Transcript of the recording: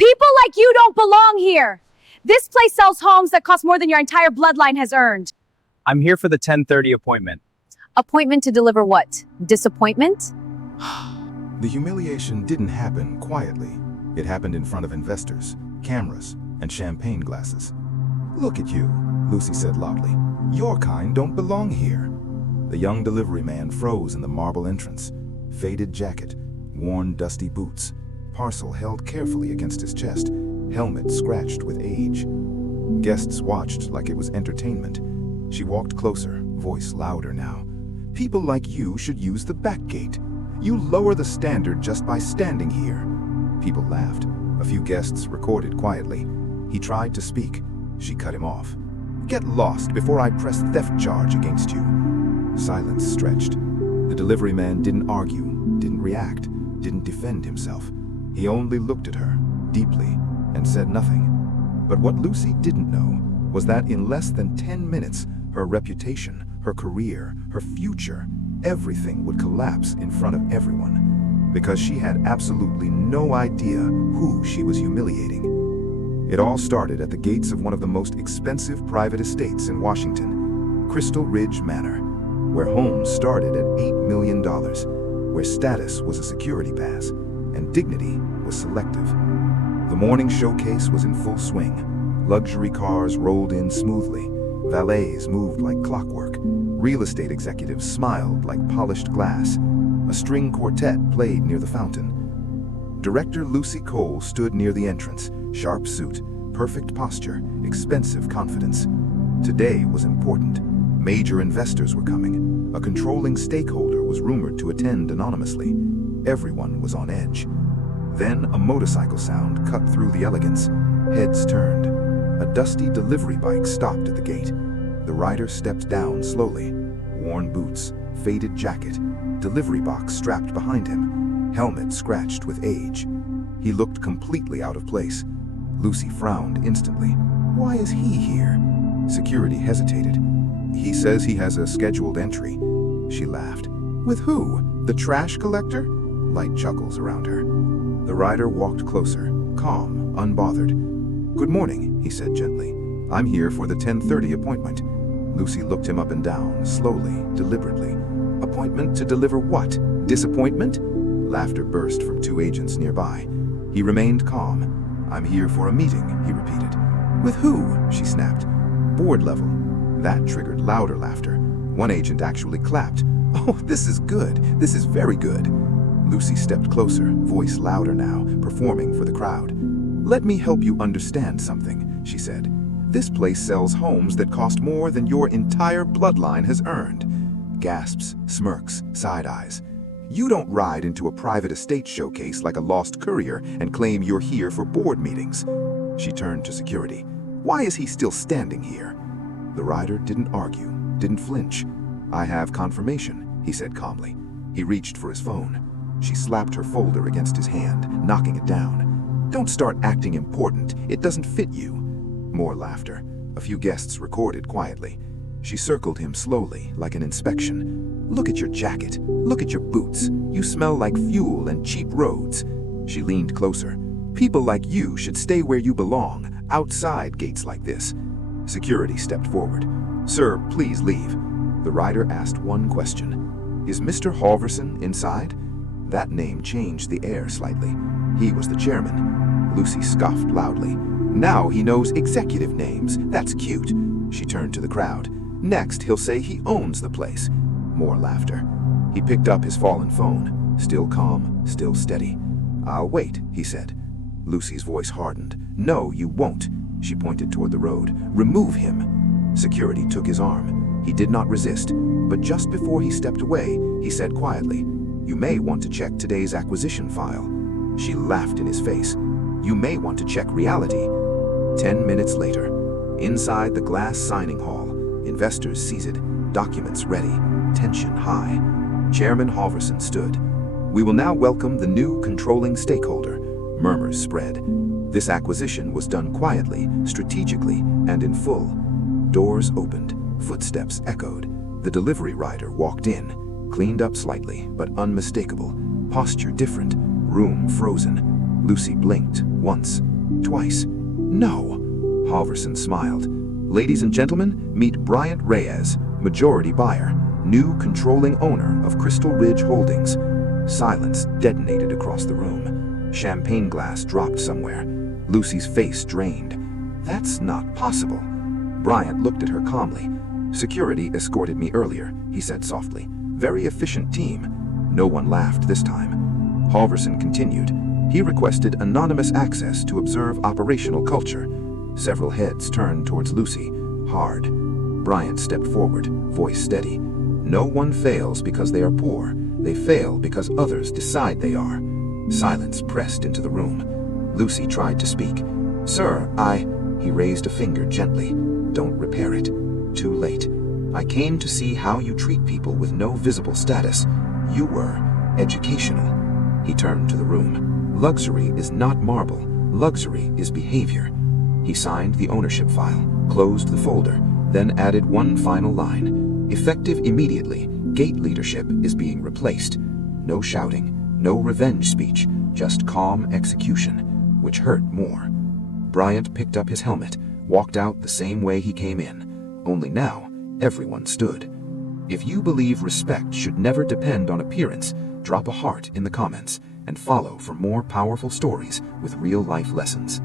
People like you don't belong here. This place sells homes that cost more than your entire bloodline has earned. I'm here for the 10:30 appointment. Appointment to deliver what? Disappointment? The humiliation didn't happen quietly. It happened in front of investors, cameras, and champagne glasses. "Look at you," Lucy said loudly. "Your kind don't belong here." The young delivery man froze in the marble entrance. Faded jacket, worn dusty boots, parcel held carefully against his chest, helmet scratched with age. Guests watched like it was entertainment. She walked closer, voice louder now. "People like you should use the back gate. You lower the standard just by standing here." People laughed. A few guests recorded quietly. He tried to speak. She cut him off. "Get lost before I press theft charge against you." Silence stretched. The delivery man didn't argue, didn't react, didn't defend himself. He only looked at her, deeply, and said nothing. But what Lucy didn't know was that in less than 10 minutes, her reputation, her career, her future, everything would collapse in front of everyone, because she had absolutely no idea who she was humiliating. It all started at the gates of one of the most expensive private estates in Washington, Crystal Ridge Manor, where homes started at $8 million, where status was a security pass, and dignity was selective. The morning showcase was in full swing. Luxury cars rolled in smoothly. Valets moved like clockwork. Real estate executives smiled like polished glass. A string quartet played near the fountain. Director Lucy Cole stood near the entrance, sharp suit, perfect posture, expensive confidence. Today was important. Major investors were coming. A controlling stakeholder was rumored to attend anonymously. Everyone was on edge. Then a motorcycle sound cut through the elegance. Heads turned. A dusty delivery bike stopped at the gate. The rider stepped down slowly. Worn boots, faded jacket, delivery box strapped behind him, helmet scratched with age. He looked completely out of place. Lucy frowned instantly. "Why is he here?" Security hesitated. "He says he has a scheduled entry." She laughed. "With who? The trash collector?" Light chuckles around her. The rider walked closer, calm, unbothered. "Good morning," he said gently. "I'm here for the 10:30 appointment." Lucy looked him up and down, slowly, deliberately. "Appointment to deliver what? Disappointment?" Laughter burst from two agents nearby. He remained calm. "I'm here for a meeting," he repeated. "With who?" she snapped. "Board level." That triggered louder laughter. One agent actually clapped. "Oh, this is good. This is very good." Lucy stepped closer, voice louder now, performing for the crowd. "Let me help you understand something," she said. "This place sells homes that cost more than your entire bloodline has earned." Gasps, smirks, side eyes. "You don't ride into a private estate showcase like a lost courier and claim you're here for board meetings." She turned to security. "Why is he still standing here?" The rider didn't argue, didn't flinch. "I have confirmation," he said calmly. He reached for his phone. She slapped her folder against his hand, knocking it down. "Don't start acting important. It doesn't fit you." More laughter. A few guests recorded quietly. She circled him slowly, like an inspection. "Look at your jacket. Look at your boots. You smell like fuel and cheap roads." She leaned closer. "People like you should stay where you belong, outside gates like this." Security stepped forward. "Sir, please leave." The rider asked one question. "Is Mr. Halverson inside?" That name changed the air slightly. He was the chairman. Lucy scoffed loudly. "Now he knows executive names. That's cute." She turned to the crowd. "Next, he'll say he owns the place." More laughter. He picked up his fallen phone. Still calm, still steady. "I'll wait," he said. Lucy's voice hardened. "No, you won't." She pointed toward the road. "Remove him." Security took his arm. He did not resist, but just before he stepped away, he said quietly, "You may want to check today's acquisition file." She laughed in his face. "You may want to check reality." 10 minutes later, inside the glass signing hall, investors seated, documents ready, tension high. Chairman Halverson stood. "We will now welcome the new controlling stakeholder." Murmurs spread. This acquisition was done quietly, strategically, and in full. Doors opened, footsteps echoed. The delivery rider walked in, cleaned up slightly, but unmistakable. Posture different, room frozen. Lucy blinked, once, twice. No. Halverson smiled. Ladies and gentlemen, meet Bryant Reyes, majority buyer, new controlling owner of Crystal Ridge Holdings. Silence detonated across the room. Champagne glass dropped somewhere. Lucy's face drained. That's not possible. Bryant looked at her calmly. Security escorted me earlier, he said softly. Very efficient team. No one laughed this time. Halverson continued. He requested anonymous access to observe operational culture. Several heads turned towards Lucy, hard. Bryant stepped forward, voice steady. No one fails because they are poor. They fail because others decide they are. Silence pressed into the room. Lucy tried to speak. Sir, He raised a finger gently. Don't repair it. Too late. I came to see how you treat people with no visible status. You were educational. He turned to the room. Luxury is not marble. Luxury is behavior. He signed the ownership file, closed the folder, then added one final line. Effective immediately, gate leadership is being replaced. No shouting, no revenge speech, just calm execution, which hurt more. Bryant picked up his helmet, walked out the same way he came in. Only now, everyone stood. If you believe respect should never depend on appearance, drop a heart in the comments and follow for more powerful stories with real-life lessons.